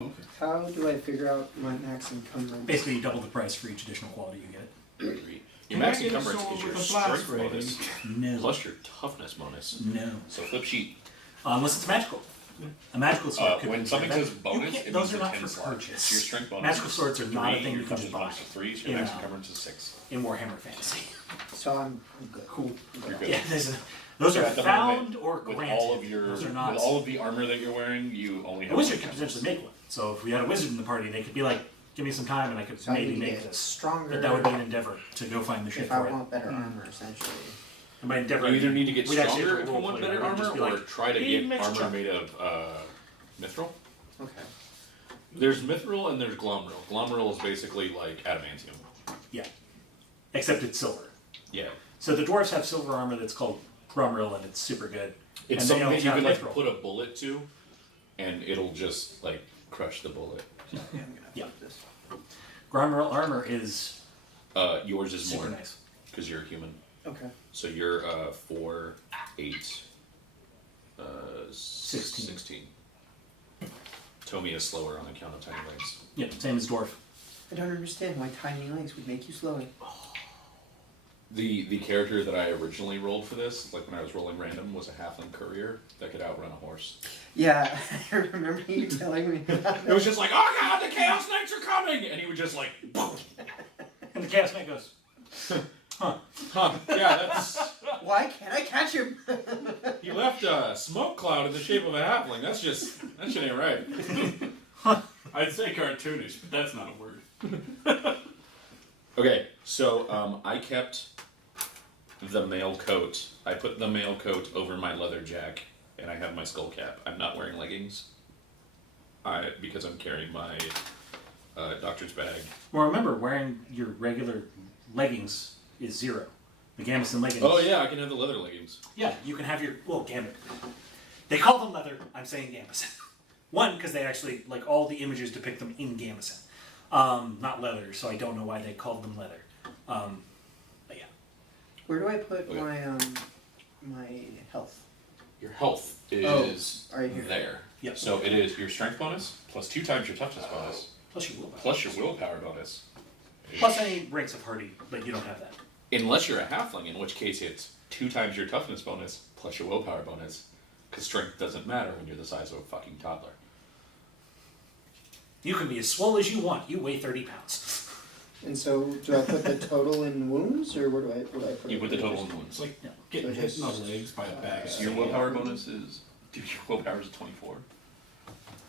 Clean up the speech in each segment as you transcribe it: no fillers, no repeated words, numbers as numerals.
Okay. How do I figure out my max encumbrance? Basically, you double the price for each additional quality you get. Your max encumbrance is your strength bonus No. plus your toughness bonus. No. So flip sheet. Unless it's magical. A magical sword could when be something that- says bonus, it those means are not a 10 for slot. purchase. So your strength bonus Magical is swords are not a 3, thing you your can just toughness buy. bonus is 3, so your max encumbrance is 6. In Warhammer Fantasy. So I'm good. Cool. You're good. Yeah, those are At the found moment, or with granted. all of your, those are with not. all of the armor that you're wearing, you only have A wizard one could encumbrance. potentially make one. So if we had a wizard in the party, they could be like, "Give me some time, and I could So I maybe need to make get this." stronger. But that would be an endeavor to go find the shit if I for it. want better armor, essentially. And by endeavor, You either need to get we'd actually stronger have if to you roleplay want it. better It would just armor, be or like, try to "Hey, get mixture." armor made of mithril. Okay. There's mithril and there's glomril. Glomril is basically like adamantium. Yeah. Except it's silver. Yeah. So the dwarves have silver armor that's called Grumril, and it's super good. It's And they something don't that you have can like mithril. put a bullet to, and it'll just like crush the bullet. Yeah, I'm gonna Yeah. flip this. Grumril armor is Yours is super more nice. because you're a human. Okay. So you're 4, 8, 16. 16. Tomi is slower on account of tiny legs. Yeah, same as dwarf. I don't understand why tiny legs would make you slower. The character that I originally rolled for this, like when I was rolling random, was a halfling courier that could outrun a horse. Yeah, I remember you telling me that. It was just like, oh god, the chaos knights are coming, and he would just like, boom. And the chaos knight goes, Huh? Yeah, that's. Why can't I catch him? He left a smoke cloud in the shape of a halfling. That shit ain't right. I'd say cartoonish, but that's not a word. Okay, so I kept the mail coat. I put the mail coat over my leather jack, and I have my skull cap. I'm not wearing leggings. Because I'm carrying my doctor's bag. well, remember, wearing your regular leggings is 0. The gambeson leggings. Oh yeah, I can have the leather leggings. Yeah, you can have your, well, gambit. They call them leather, I'm saying gambeson. One, because they actually, like, all the images depict them in gambeson. Not leather, so I don't know why they called them leather. But yeah. Where do I put Okay. my health? Your health is right here. there. Yep. So it is your strength bonus plus 2 times your toughness bonus Plus your willpower. plus your willpower bonus. Plus any ranks of hardy, but you don't have that. Unless you're a halfling, in which case it's 2 times your toughness bonus plus your willpower bonus. Because strength doesn't matter when you're the size of a fucking toddler. You can be as swole as you want. You weigh 30 pounds. And so, do I put the total in wounds, or where do I put it? You put the total in wounds. It's like getting So hit in the just- legs by a bag of Your sand. willpower bonus is. Dude, your willpower is 24.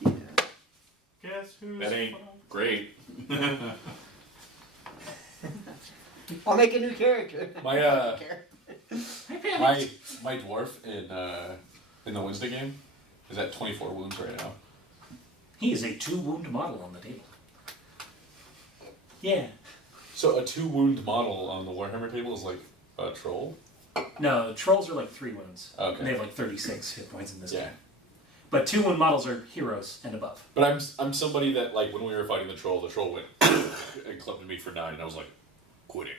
Yeah. Guess who's That ain't great. I'll make a new character. My I don't care. my dwarf in the Wednesday game is at 24 wounds right now. He is a 2-wound model on the table. Yeah. So a 2-wound model on the Warhammer table is like a troll. No, trolls are like 3 wounds. Okay. And they have like 36 hit points in this Yeah. game. But 2-wound models are heroes and above. But I'm somebody that, like, when we were fighting the troll went and clubbed me for 9, and I was like, quitting.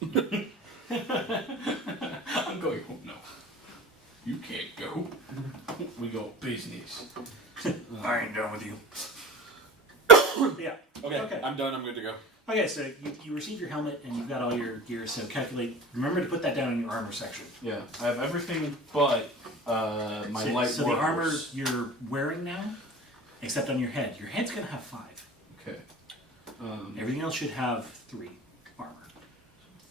I'm going home. No. You can't go. We go business. I ain't done with you. Yeah. Okay, I'm done. I'm good to go. Okay, so you receive your helmet and you've got all your gear, so calculate. Remember to put that down in your armor section. Yeah, I have everything but my light So the armor warhorse. you're wearing now, except on your head. Your head's going to have 5. Okay. Everything else should have 3 armor.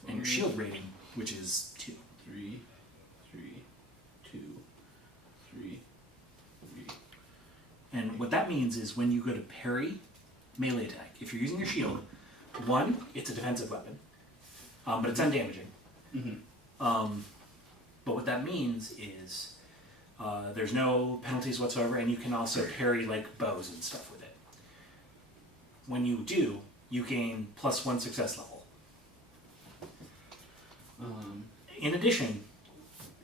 And your shield rating, which is 2. 3, 2, 3. And what that means is when you go to parry melee attack, if you're using your shield, 1, it's a defensive weapon, but it's undamaging. Mm-hmm. But what that means is there's no penalties whatsoever, and you can also parry like bows and stuff with it. When you do, you gain +1 success level. In addition,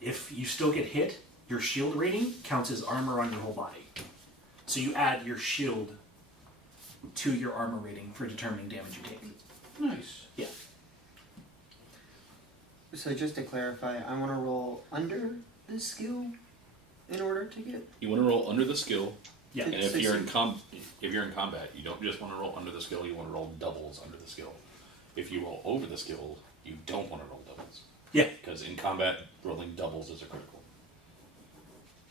if you still get hit, your shield rating counts as armor on your whole body. So you add your shield to your armor rating for determining damage you take. Nice. Yeah. So just to clarify, I want to roll under this skill in order to get. You want to roll under the skill Yeah. And if you're in combat, you don't just want to roll under the skill. You want to roll doubles under the skill. If you roll over the skill, you don't want to roll doubles. Yeah. Because in combat, rolling doubles is a critical.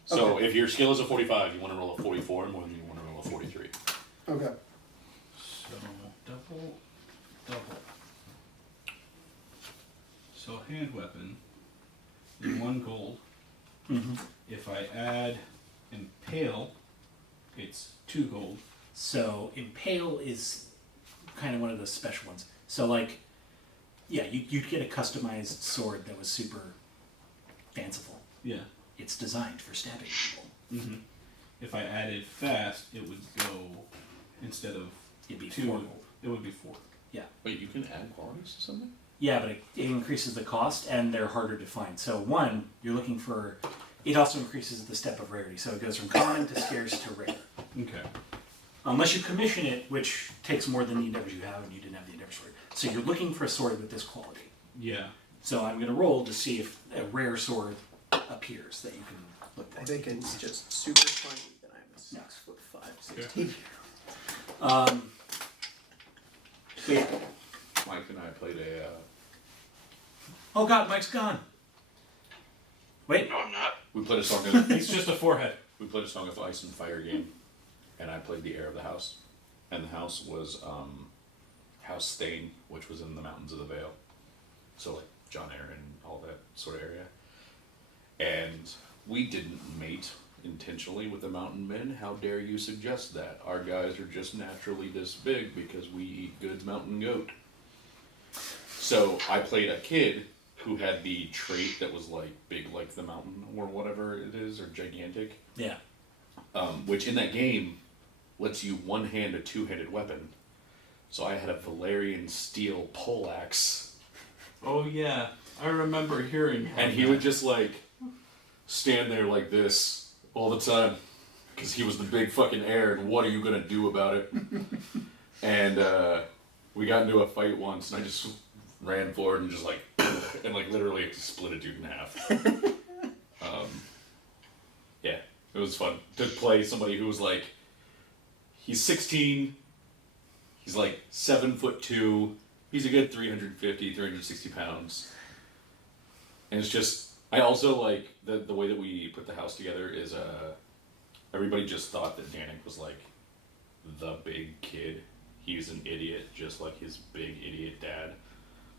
So if your skill is a 45, you want to roll a 44 more than you want to roll a 43. Okay. So double. So hand weapon is 1 gold. Mm-hmm. If I add impale, it's 2 gold. So impale is kind of one of those special ones. So like, yeah, you'd get a customized sword that was super fanciful. Yeah. It's designed for stabbing people. Mm-hmm. If I added fast, it would go instead of It'd be 2. 4 gold. It would be 4. Yeah. Wait, you can add qualities to something? Yeah, but it increases the cost and they're harder to find. So one, you're looking for. It also increases the step of rarity, so it goes from common to scarce to rare. Okay. Unless you commission it, which takes more than the endeavors you have, and you didn't have the endeavor sword. So you're looking for a sword with this quality. Yeah. So I'm going to roll to see if a rare sword appears that you can look for. I think it's just super funny that I'm a 6'5", 16. But yeah. Mike and I played a. Oh God, Mike's gone. Wait. No, I'm not. We played a song. Of, It's just a forehead. we played a Song of Ice and Fire game, and I played the heir of the house, and the house was House Stain, which was in the mountains of the Vale, so like John Aaron, all that sort of area, and we didn't mate intentionally with the mountain men. How dare you suggest that? Our guys are just naturally this big because we eat good mountain goat. So I played a kid who had the trait that was like big like the mountain or whatever it is, or gigantic, Yeah. which in that game lets you one-hand a two-handed weapon. So I had a Valerian steel poleaxe, Oh yeah, I remember hearing. and he would just like stand there like this all the time because he was the big fucking heir, and what are you gonna do about it? And we got into a fight once, and I just ran forward and just like, and like literally split a dude in half. Yeah, it was fun to play somebody who was like, he's 16, he's like 7'2", he's a good 350, 360 pounds. And it's just, I also like, the way that we put the house together is, everybody just thought that Danik was like the big kid. He's an idiot, just like his big idiot dad.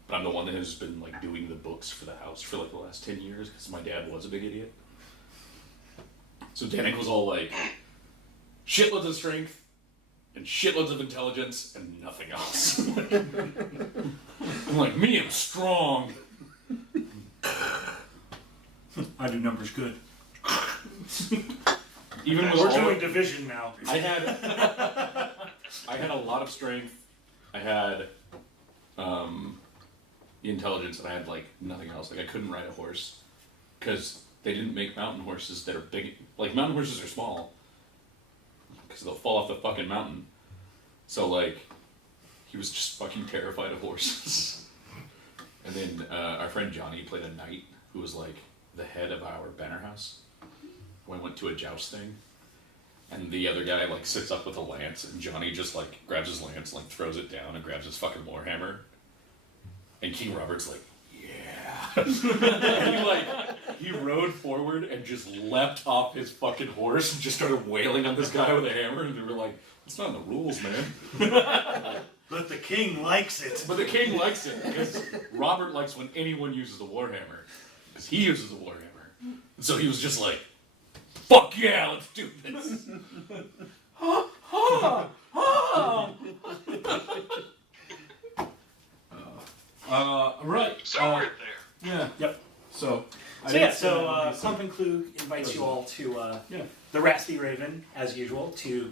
But I'm the one that has been like doing the books for the house for like the last 10 years because my dad was a big idiot. So Danik was all like shitloads of strength and shitloads of intelligence and nothing else. I'm like, me, I'm strong. I do numbers good. Even with We're all doing of- division now. I had a lot of strength. I had the intelligence, and I had like nothing else. Like I couldn't ride a horse because they didn't make mountain horses that are big. Like mountain horses are small because they'll fall off the fucking mountain. So like, he was just fucking terrified of horses. And then our friend Johnny played a knight who was like the head of our banner house. When we went to a jousting. And the other guy like sits up with a lance, and Johnny just like grabs his lance, like throws it down, and grabs his fucking warhammer. And King Robert's like, yeah. And he rode forward and just leapt off his fucking horse and just started wailing on this guy with a hammer. And they were like, it's not in the rules, man. But the king likes it. But the king likes it because Robert likes when anyone uses a warhammer because he uses a warhammer. And so he was just like, fuck yeah, let's do this. Right. Somewhere there. Yeah. Yep. So. I So didn't yeah, say that so would be so- Plump and Klug invites you all to Yeah. the Raspy Raven, as usual. He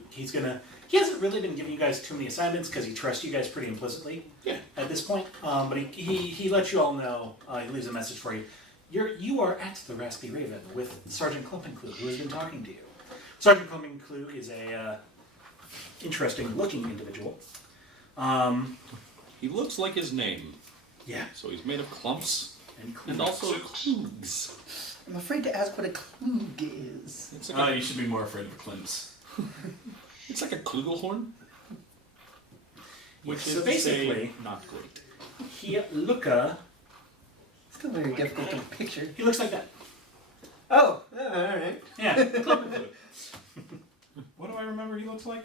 hasn't really been giving you guys too many assignments because he trusts you guys pretty implicitly. Yeah. At this point, but he lets you all know. He leaves a message for you. You are at the Raspy Raven with Sergeant Clump and Klug, who has been talking to you. Sergeant Clump and Klug is a interesting-looking individual. He looks like his name. Yeah. So he's made of clumps And and also Klugs. I'm afraid to ask what a klug is. It's like You should be more afraid of Klimps. It's like a Klugelhorn, which So is basically- not great. He looka. Still very difficult to picture. He looks like that. Oh, alright. Yeah. Clipper. What do I remember he looks like?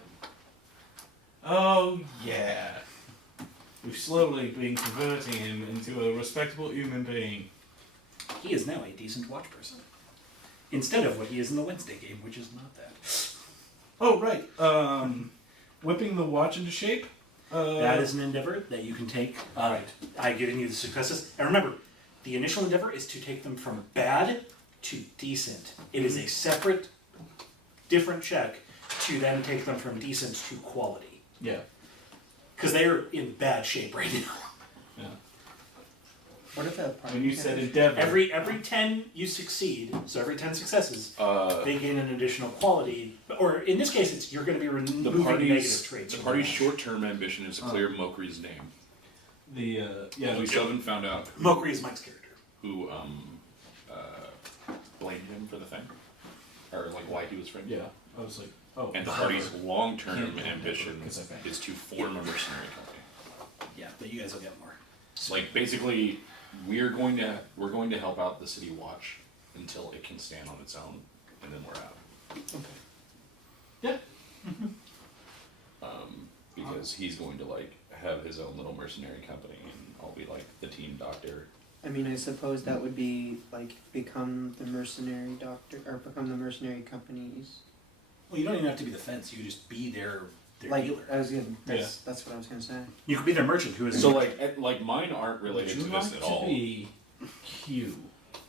Oh, yeah. We've slowly been converting him into a respectable human being. He is now a decent watch person. Instead of what he is in the Wednesday game, which is not that. Oh, right. Whipping the watch into shape? That is an endeavor that you can take. Alright. I've given you the successes. And remember, the initial endeavor is to take them from bad to decent. It is a separate, different check to then take them from decent to quality. Yeah. Because they are in bad shape right now. Yeah. What if that part? When you said endeavor. Every 10 you succeed, so every 10 successes, they gain an additional quality. Or in this case, it's you're going to be removing negative traits. The party's short-term ambition is to clear Mokri's name. The, yeah. We still haven't found out Mokri is Mike's character. who blamed him for the thing, or like why he was framed. Yeah. I was like, oh. And the party's long-term Can't ambition because I think- is to form a mercenary company. Yeah, but you guys will get more. Like basically, we're going to help out the City Watch until it can stand on its own, and then we're out. Yeah. Because he's going to like have his own little mercenary company, and I'll be like the team doctor. I mean, I suppose that would be like become the mercenary doctor or become the mercenary companies. Well, you don't even have to be the fence. You could just be their Like dealer. I was gonna. That's what I was gonna say. You could be their merchant who is. So like mine aren't related to this at all. Be Q.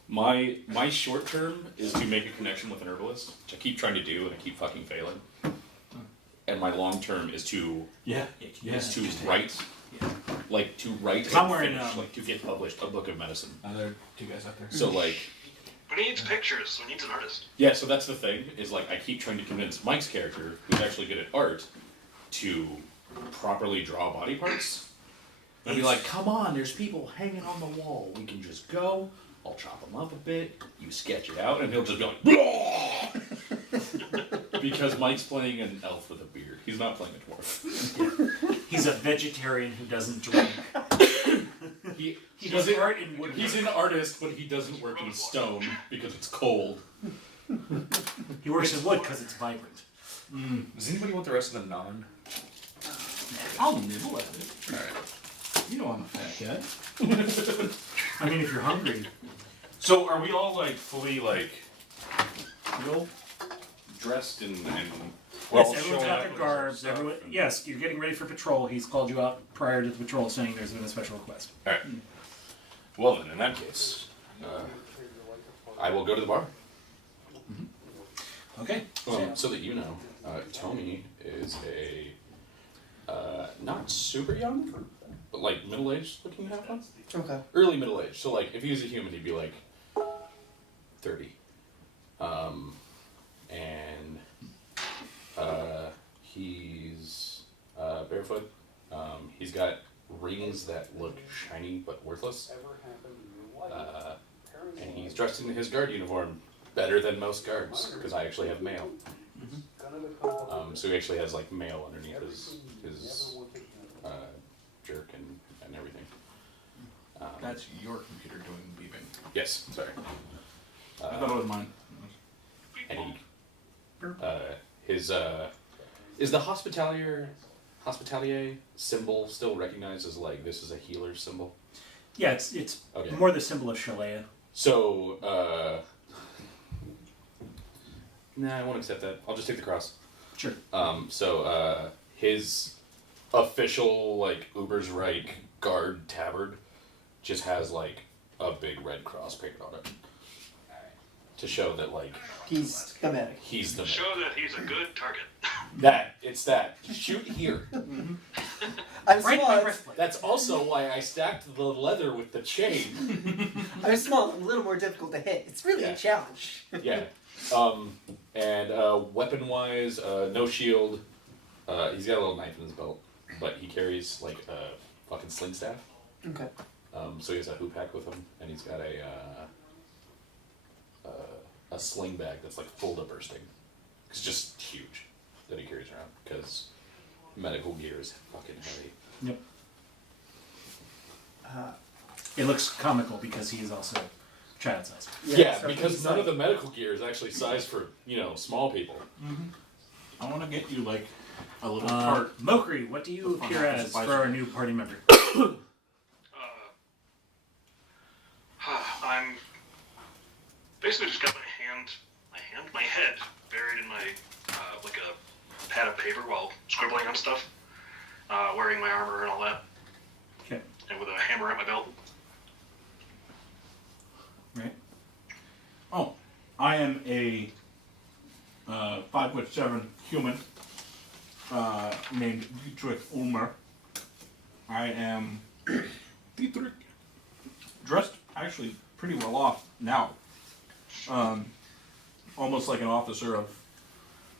My short term is to make a connection with an herbalist, which I keep trying to do and I keep fucking failing. And my long term is to Yeah. is to write, Yeah. like to write Somewhere and in, finish, like to get published a book of medicine. There are two guys out there. So like But he needs pictures, so he needs an artist. yeah, so that's the thing is like I keep trying to convince Mike's character, who's actually good at art, to properly draw body parts. And be like, come on, there's people hanging on the wall. We can just go. I'll chop them up a bit. You sketch it out, and he'll just be like, "Blah!" Because Mike's playing an elf with a beard. He's not playing a dwarf. He's a vegetarian who doesn't drink. He does an- art in wood. He's an artist, but he doesn't work in stone because it's cold. He works in wood because it's vibrant. Does anybody want the rest of the naan? I'll nibble at it. Alright. You know I'm a fat guy. I mean, if you're hungry. So are we all like fully like real dressed and well, Yes, everyone's got their garbs. Everyone, yes, you're getting ready for patrol. He's called you out prior to the patrol saying there's been a special request. Alright. Well then, in that case, I will go to the bar. Okay. So that you know, Tony is a not super young, but like middle-aged looking halfling. Okay. Early middle-aged. So like, if he was a human, he'd be like 30. And he's barefoot. He's got rings that look shiny but worthless. And he's dressed in his guard uniform better than most guards, because I actually have mail. So he actually has like mail underneath his jerk and everything. That's your computer doing the beeping. Yes, sorry. I thought it was mine. And he, his is the hospitalier symbol still recognized as like this is a healer symbol? Yeah, it's Okay. more the symbol of Shalea. So nah, I won't accept that. I'll just take the cross. Sure. So his official like Uber's Reich guard tabard just has like a big red cross painted on it to show that like He's the medic. he's the Show that he's a good target. it's that shoot here. I'm Right by small. breastplate. That's also why I stacked the leather with the chain. I'm small. I'm a little more difficult to hit. It's really Yeah. a challenge. Yeah. And weapon wise, no shield. He's got a little knife in his belt, but he carries like a fucking sling staff. Okay. So he has a hoop pack with him, and he's got a sling bag that's like full to bursting. It's just huge. that he carries around because medical gear is fucking heavy. Yep. Uh, It looks comical because he is also child size. Yeah, so because he's none of like- the medical gear is actually sized for, small people. I want to get you like a little Uh, cart. Mokri, what do you Fun appear house as advisor. for our new party member? I'm basically just got my head buried in my like a pad of paper while scribbling on stuff, wearing my armor and all that, Okay. and with a hammer at my belt. Right. Oh, I am a 5'7" human named Dietrich Ulmer. I am Dietrich, dressed actually pretty well off now. Almost like an officer of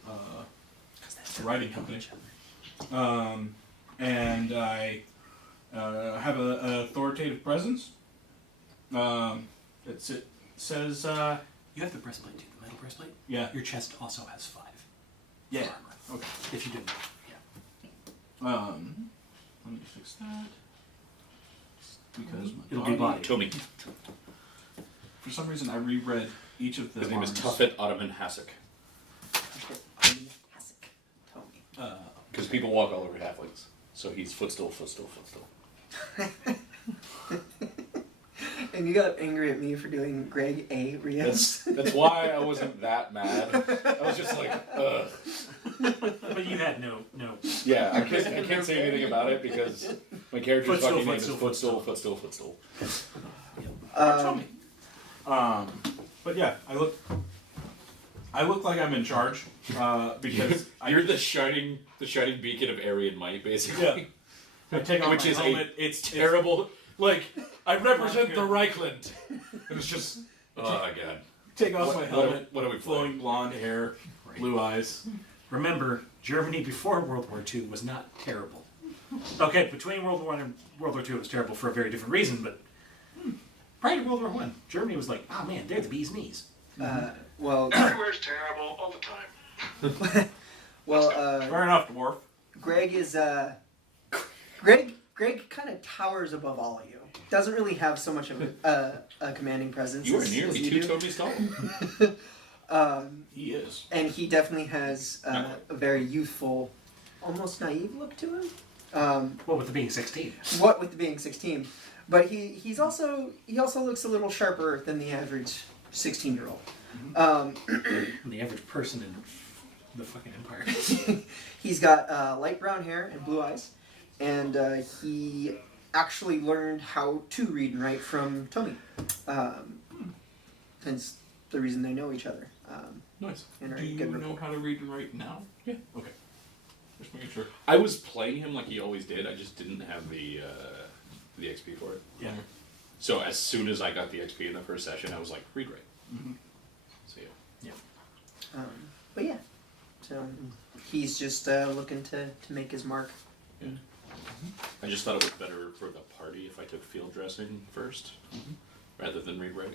a writing company. And I have an authoritative presence. It says, You have the breastplate too, the metal breastplate? yeah, Your chest also has 5. yeah, Armor. okay. If you didn't. Yeah. Let me fix that. Because my It'll be body. Tommy. For some reason, I reread each of the. His name is arms. Tuffet Ottoman Hasek. Tommy. Because people walk all over halflings. So he's footstool, footstool, footstool. And you got angry at me for doing Greg A. Rios. That's why I wasn't that mad. I was just like, ugh. But you had no. Yeah, I can't say anything about it because my character's Footstool, fucking name is footstool, footstool, footstool, footstool. But yeah, I look like I'm in charge because You're the shining beacon of Aryan might, basically. I take off Which my is helmet. it's terrible. Like, I represent the good. Reichland. And it's just, oh my god. Take off my helmet. What are we Flowing blonde hair, blue eyes. Remember, Germany before World War II was not terrible. Okay, between World War I and World War II it was terrible for a very different reason, but prior to World War I, Germany was like, oh man, they're the bee's knees. Well, Everywhere's terrible all the time. Fair enough, dwarf. Greg is Greg kind of towers above all of you. Doesn't really have so much of a commanding presence. You are as nearly you 2 do. Tomys tall. He is. And he definitely has a very youthful, almost naive look to him. Well, with the being 16. What with the being 16, but he also looks a little sharper than the average 16-year-old. The average person in the fucking empire. He's got light brown hair and blue eyes, and he actually learned how to read and write from Tommy. Hence the reason they know each other. Nice. And are Do a you good know rapport. how to read and write now? Yeah. Okay. Just making sure. I was playing him like he always did. I just didn't have the XP for it. Yeah. So as soon as I got the XP in the first session, I was like, read right. So yeah. But yeah, so he's just looking to make his mark. Yeah. I just thought it was better for the party if I took field dressing first, rather than read right.